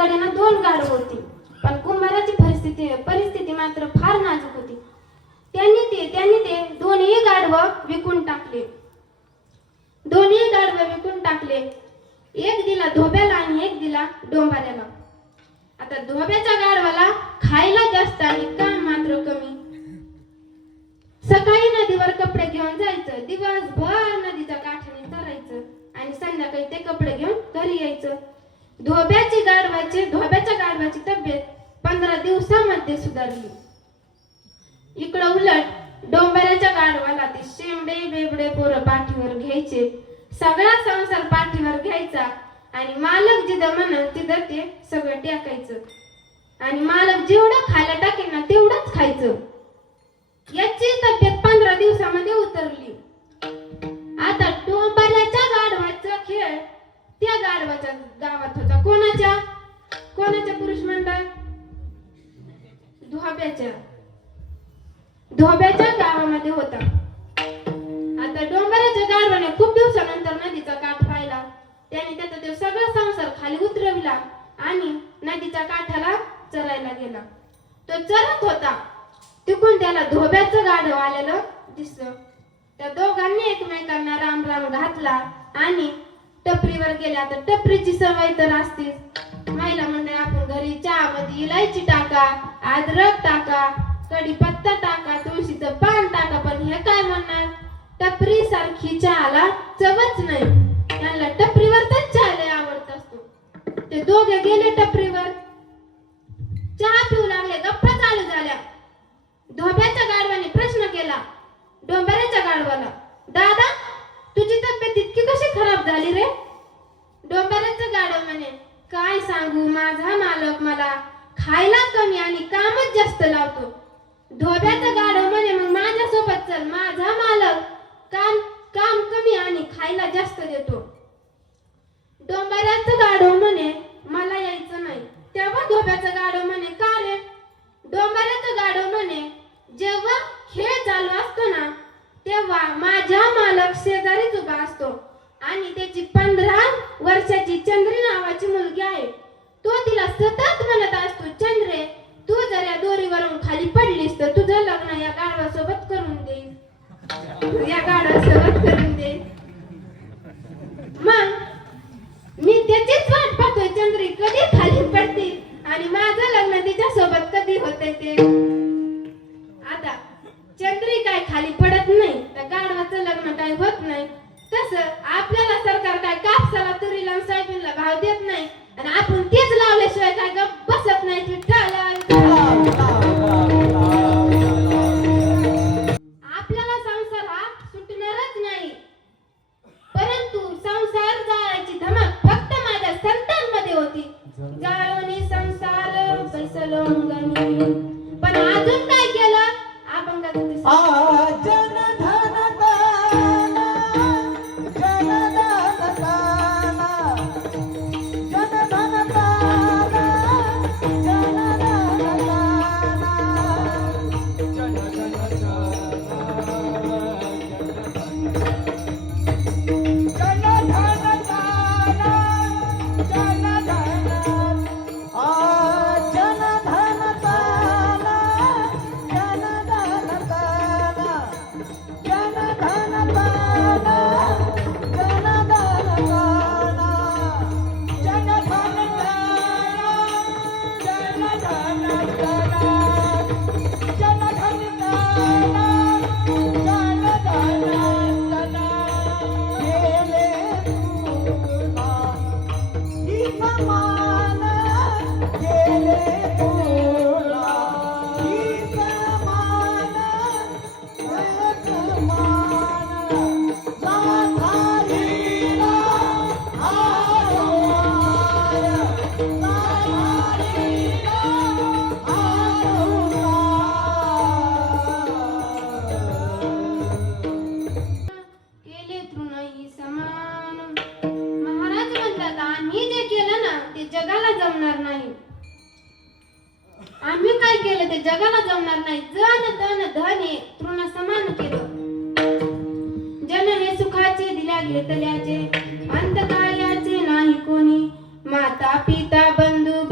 कुंभाराकडे ना 2 गाढव होती, पण कुंभाराची परिस्थिती मात्र फार नाजूक होती. त्यांनी ते दोन्ही गाढव विकून टाकले. एक दिला धोब्याला आणि एक दिला डोंबाऱ्याला. आता धोब्याच्या गाढवाला खायला जास्त आणि काम मात्र कमी. सकाळी नदीवर कपडे घेऊन जायचं, दिवसभर नदीच्या काठाने चरायचं आणि संध्याकाळी ते कपडे घेऊन घरी यायचं. धोब्याच्या गाढवाची तब्येत 15 दिवसामध्ये सुधारली. इकडं उलट डोंबाऱ्याच्या गाढवाला ते शेंबडे बेबडे पोरं पाठीवर घ्यायचे, सगळा संसार पाठीवर घ्यायचा आणि मालक जिथं म्हणल तिथं ते सगळं टाकायचं आणि मालक जेवढं खायला टाकेल ना तेवढंच खायचं. याची तब्येत 15 दिवसामध्ये उतरली. आता डोंबाऱ्याच्या गाढवाचा खेळ त्या गाढवाच्या गावात होता. कोणाच्या पुरुष मंडळ? धोब्याच्या गावामध्ये होता. आता डोंबाऱ्याच्या गाढवाने खूप दिवसानंतर नदीचा काठ पाहिला. त्याने त्याचा ते सगळा संसार खाली उतरविला आणि नदीच्या काठाला चरायला गेला. तो चरत होता, तिकडून त्याला धोब्याचं गाढव आलेलं दिसलं. त्या दोघांनी एकमेकांना राम राम घातला आणि टपरीवर गेल्या. तर टपरीची सवय तर असतीच. महिला मंडळी, आपण घरी चहामध्ये इलायची टाका, अद्रक टाका, कढीपत्ता टाका, तुळशीचं पान टाका, पण हे काय म्हणणार? टपरी सारखी चहाला चवच नाही. त्यांना टपरीवरच चहा लय आवडत असतो. ते दोघे गेले टपरीवर, चहा पिऊ लागले. गप्पा चालू झाल्या. धोब्याच्या गाढवाने प्रश्न केला डोंबाऱ्याच्या गाढवाला, दादा, तुझी तब्येत इतकी कशी खराब झाली रे? डोंबाऱ्याचं गाढव म्हणे, काय सांगू, माझा मालक मला खायला कमी आणि कामच जास्त लावतो. धोब्याचं गाढव म्हणे, मग माझ्यासोबत चल, माझा मालक काम कमी आणि खायला जास्त देतो. डोंबाऱ्याचं गाढव म्हणे, मला यायचं नाही. तेव्हा धोब्याचं गाढव म्हणे, का रे? डोंबाऱ्याचं गाढव म्हणे, जेव्हा खेळ चालू असतो ना तेव्हा माझा मालक शेजारीच उभा असतो आणि त्याची 15 वर्षाची चंद्री नावाची मुलगी आहे. तो तिला सतत म्हणत असतो, चंद्रे, तू जर या दोरीवरून खाली पडलीस तर तुझं लग्न या गाढवासोबत करून दे. मग मी त्याचीच वाट पाहतोय, चंद्री कधी खाली पडते आणि माझं लग्न तिच्यासोबत कधी होतंय ते. आता चंद्री काय खाली पडत नाही तर गाढवाचं लग्न काय होत नाही. तसं आपल्याला सरकार काय कापसाला, तुरीला, सोयाबीनला भाव देत नाही आणि आपण तेच लावल्याशिवाय काय गप्प बसत नाही. आपल्याला संसार हा सुटणारच नाही, परंतु संसार जाळायची धमक फक्त माझ्या संतांमध्ये होती. जाळोनी संसार बैसलोंगणी. पण अजून काय केलं? अभंगाचं आम्ही काय केलं ते जगाला जमणार नाही. जन तन धन हे तृण समान केलं. जन हे सुखाचे दिल्या घेतल्याचे, अंत कार्याचे नाही कोणी. माता पिता बंधू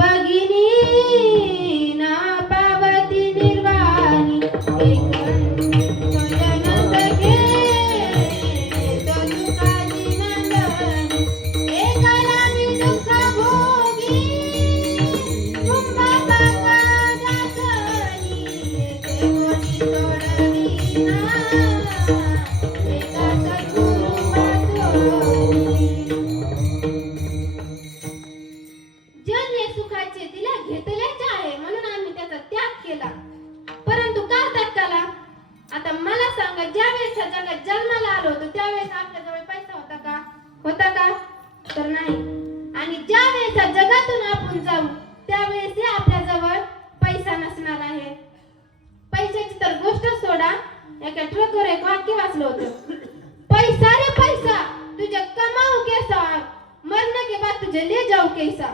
ज्यावेळेस जगातून आपण जाऊ त्यावेळेस आपल्याजवळ पैसा नसणार आहे. पैशाची तर गोष्ट सोडा, एका ट्रकवर एक वाक्य वाचलं होतं, पैसा रे पैसा तुझे कमाऊ कैसा, मरने के बाद तुझे ले जाऊ कैसा.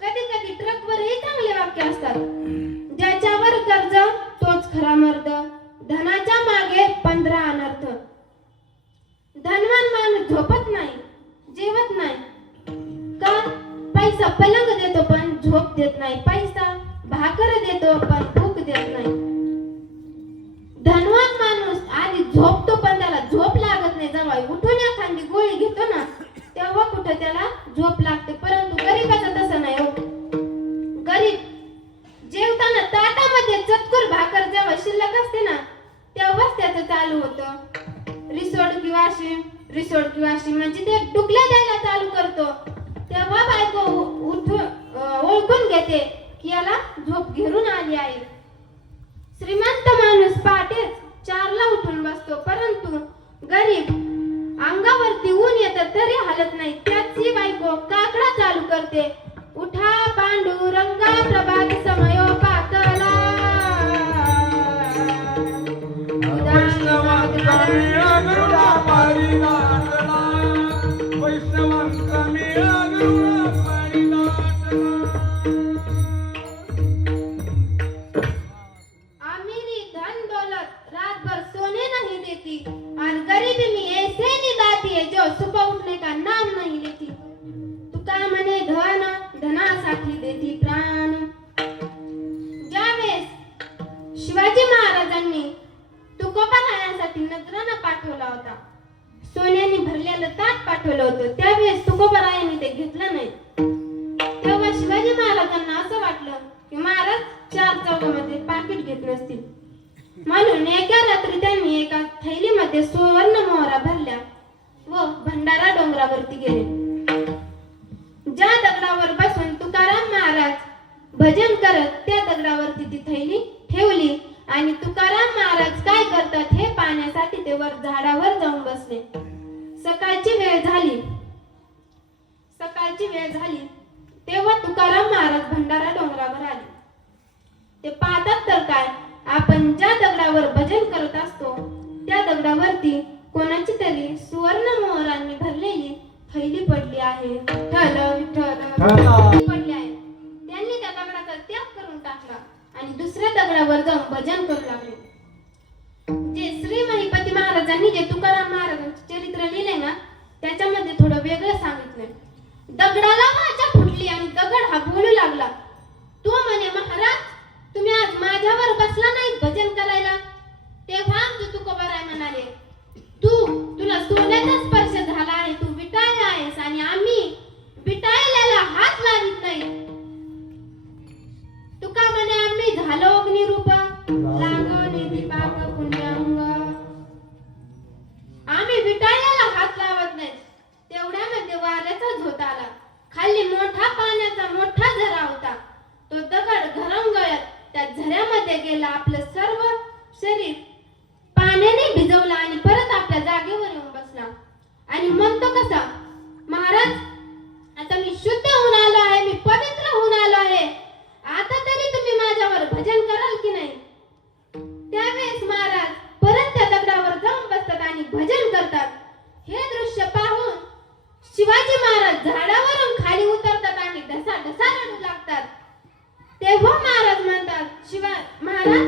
कधी कधी ट्रकवरही चांगले वाक्य असतात. ज्याच्यावर कर्ज तोच खरा मर्द, धनाच्या मागे 15 अनर्थ. धनवान माणूस झोपत नाही, जेवत नाही. का? पैसा पलंग देतो पण झोप देत नाही. पैसा भाकर देतो पण भूक देत नाही. धनवान माणूस आधी झोपतो पण त्याला झोप लागत नाही. जेव्हा उठून एखादी गोळी घेतो ना तेव्हा कुठे त्याला झोप लागते. परंतु गरीबाचं तसं नाही हो. गरीब जेवताना ताटामध्ये चतकुर भाकर जेव्हा शिल्लक असते ना तेव्हाच त्याचं चालू होतं रिसोड की वाशी, रिसोड की वाशी, म्हणजे ते टुकल्या द्यायला चालू करतो. तेव्हा बायको उठून ओळखून घेते की याला झोप घेऊन आली आहे. श्रीमंत माणूस पहाटेच 4ला उठून बसतो, परंतु गरीब अंगावरती ऊन येतं तरी हालत नाही. त्याची बायको काकडा चालू करते, उठा पांडुरंगा प्रभात समयो पातला. अमीरी धन दौलत रातभर सोने नहीं देती और गरीबी में ऐसे निभाती है जो सुबह उठने का नाम नहीं लेती. तुका म्हणे धन धनासाठी देती प्राण. ज्यावेळेस शिवाजी महाराजांनी तुकोबा रायासाठी नजराणा पाठवला होता, सोन्याने भरलेलं ताट पाठवलं होतं, त्यावेळेस तुकोबा रायांनी ते घेतलं नाही. तेव्हा शिवाजी महाराजांना असं वाटलं की महाराज 4 चौघामध्ये पाकिट घेत नसतील, म्हणून एका रात्री त्यांनी एका थैलीमध्ये सुवर्ण मोहरा भरल्या व भंडारा डोंगरावरती गेले. ज्या दगडावर बसून तुकाराम महाराज भजन करत त्या दगडावरती ती थैली ठेवली आणि तुकाराम महाराज काय करतात हे पाहण्यासाठी ते वर झाडावर जाऊन बसले. सकाळची वेळ झाली तेव्हा तुकाराम महाराज भंडारा डोंगरावर आले. ते पाहतात तर काय, आपण ज्या दगडावर भजन करत असतो त्या दगडावरती कोणाची तरी सुवर्ण मोहरांनी भरलेली थैली पडली आहे. विठ्ठल विठ्ठल पडली आहे. त्यांनी त्या दगडाचा त्याग करून टाकला आणि दुसऱ्या दगडावर जाऊन भजन करू लागले. जे श्री महिपती महाराजांनी जे तुकाराम महाराजांचे चरित्र लिहिले ना त्याच्यामध्ये थोडं वेगळं सांगितलंय. दगडाला वाचा फुटली आणि दगड हा बोलू लागला. तो म्हणे, महाराज तुम्ही आज माझ्यावर बसला नाही भजन करायला. तेव्हा आमचे तुकोबाराय म्हणाले, तुला सोन्याचा स्पर्श झाला आहे, तू विटाळला आहेस आणि आम्ही विटाळल्याला हात लावित नाही. तुका म्हणे, आम्ही झालो अग्निरूप लागणे दीपाक पुण्यांग. आम्ही विटाळल्याला हात लावत नाही. तेवढ्यामध्ये वाऱ्याचा झोत आला. खाली मोठा पाण्याचा मोठा झरा होता. तो दगड घरंगळत त्या झऱ्यामध्ये गेला. आपलं सर्व शरीर पाण्याने भिजवला आणि परत आपल्या जागेवर येऊन बसला आणि म्हणतो कसा, महाराज आता मी शुद्ध होऊन आलो आहे, मी पवित्र होऊन आलो आहे, आता तरी तुम्ही माझ्यावर भजन कराल की नाही. त्यावेळेस महाराज परत त्या दगडावर जाऊन बसतात आणि भजन करतात. हे दृश्य पाहून शिवाजी महाराज झाडावरून खाली उतरतात आणि ढसा ढसा रडू लागतात. तेव्हा महाराज म्हणतात, महाराज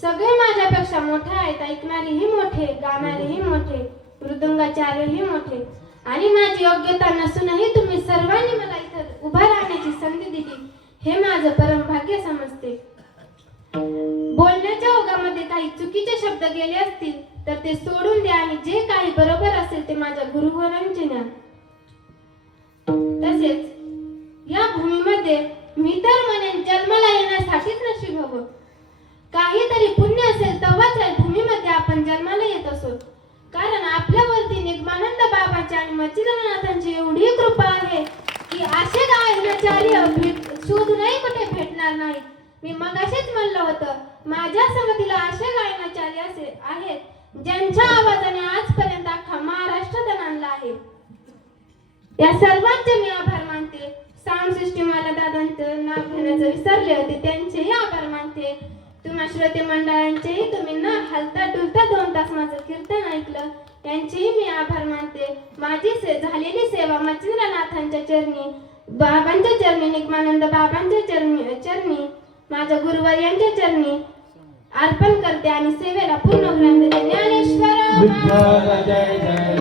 सगळे माझ्यापेक्षा मोठे आहेत, ऐकणारेही मोठे, गाणारेही मोठे, मृदुंगाचार्यही मोठे, आणि माझी योग्यता नसूनही तुम्ही सर्वांनी मला इथं उभा राहण्याची संधी दिली, हे माझं परम भाग्य समजते. बोलण्याच्या ओघामध्ये काही चुकीचे शब्द गेले असतील तर ते सोडून द्या आणि जे काही बरोबर असेल ते माझ्या गुरुवरांचे न्या. तसेच या भूमीमध्ये मी तर म्हणेन जन्माला येण्यासाठीच नशीब हवं. काहीतरी पुण्य असेल तेव्हाच या भूमीमध्ये आपण जन्माला येत असो. कारण आपल्यावरती निगमानंद बाबाची आणि मच्छिंद्रनाथांची एवढी कृपा आहे की असे गायनाचार्य शोधूनही कुठे भेटणार नाहीत. मी मगाशीच म्हणलं होतं, माझ्या संगतीला असे गायनाचार्य असे आहेत ज्यांच्या आवाजाने आजपर्यंत अख्खा महाराष्ट्र दणाणला आहे. या सर्वांचे मी आभार मानते. साऊंड सिस्टीम वाला दादांचं नाव घेण्याचं विसरले होते, त्यांचेही आभार मानते. तुम्हा श्रोते मंडळांचेही तुम्ही न हलता डुलता 2 तास माझं कीर्तन ऐकलं, यांचेही मी आभार मानते. माझी झालेली सेवा मच्छिंद्रनाथांच्या चरणी, बाबांच्या चरणी, निगमानंद बाबांच्या चरणी, माझ्या गुरुवर्यांच्या चरणी अर्पण करते आणि सेवेला पूर्ण ज्ञानेश्वर